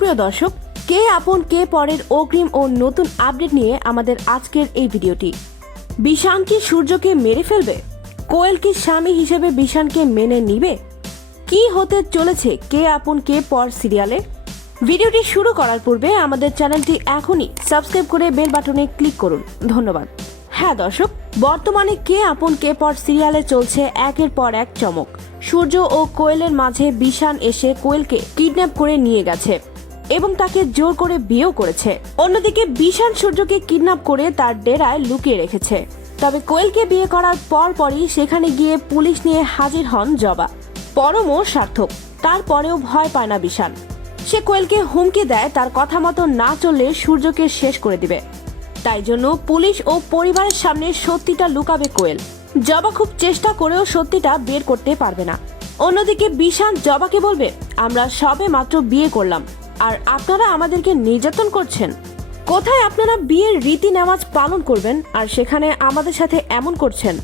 সুপ্রিয় দর্শক, কে আপন কে পরের অগ্রিম ও নতুন আপডেট নিয়ে আমাদের আজকের এই ভিডিওটি? বিশান কি সূর্যকে মেরে ফেলবে? কোয়েল কি স্বামী হিসেবে বিশানকে মেনে নিবে? কি হতে চলেছে কে আপন কে পর সিরিয়ালে? ভিডিওটি শুরু করার পূর্বে আমাদের চ্যানেলটি এখনই সাবস্ক্রাইব করে বেল বাটনে ক্লিক করুন। ধন্যবাদ। হ্যাঁ দর্শক, বর্তমানে কে আপন কে পর সিরিয়ালে চলছে একের পর এক চমক। সূর্য ও কোয়েলের মাঝে বিশান এসে কোয়েলকে কিডন্যাপ করে নিয়ে গেছে। এবং তাকে জোর করে বিয়েও করেছে। অন্যদিকে বিশান সূর্যকে কিডন্যাপ করে তার ডেরায় লুকিয়ে রেখেছে। তবে কোয়েলকে বিয়ে করার পর পরই সেখানে গিয়ে পুলিশ নিয়ে হাজির হন জবা। পরমও সার্থক, তারপরেও ভয় পায় না বিশান সে কোয়েলকে হুমকি দেয়, তার কথা মতো না চললে সূর্যকে শেষ করে দিবে। তাই জন্য পুলিশ ও পরিবারের সামনে সত্যিটা লুকাবে কোয়েল। জবা খুব চেষ্টা করেও সত্যিটা বের করতে পারবে না। অন্যদিকে বিশান জবাকে বলবে, আমরা সবে মাত্র বিয়ে করলাম। আর আপনারা আমাদেরকে নির্যাতন করছেন। কোথায় আপনারা বিয়ের রীতি নামাজ পালন করবেন আর সেখানে আমাদের সাথে এমন করছেন?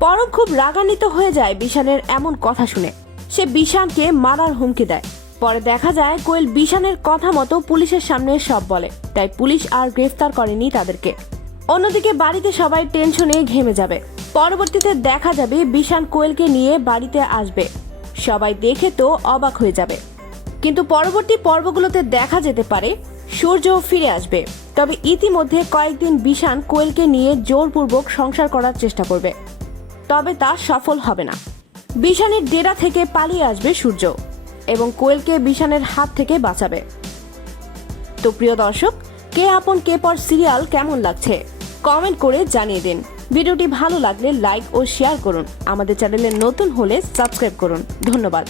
পরম খুব রাগান্বিত হয়ে যায় বিশানের এমন কথা শুনে। সে বিশানকে মারার হুমকি দেয়। পরে দেখা যায় কোয়েল বিশানের কথা মতো পুলিশের সামনে সব বলে। তাই পুলিশ আর গ্রেফতার করেনি তাদেরকে। অন্যদিকে বাড়িতে সবাই টেনশনে ঘেমে যাবে। পরবর্তীতে দেখা যাবে বিশান কোয়েলকে নিয়ে বাড়িতে আসবে। সবাই দেখে তো অবাক হয়ে যাবে। কিন্তু পরবর্তী পর্বগুলোতে দেখা যেতে পারে সূর্য ফিরে আসবে। তবে ইতিমধ্যে কয়েকদিন বিশান কোয়েলকে নিয়ে জোরপূর্বক সংসার করার চেষ্টা করবে। তবে তা সফল হবে না। বিশানের ডেরা থেকে পালিয়ে আসবে সূর্য এবং কোয়েলকে বিশানের হাত থেকে বাঁচাবে। তো প্রিয় দর্শক, কে আপন কে পর সিরিয়াল কেমন লাগছে? কমেন্ট করে জানিয়ে দিন। ভিডিওটি ভালো লাগলে লাইক ও শেয়ার করুন। আমাদের চ্যানেলে নতুন হলে সাবস্ক্রাইব করুন। ধন্যবাদ।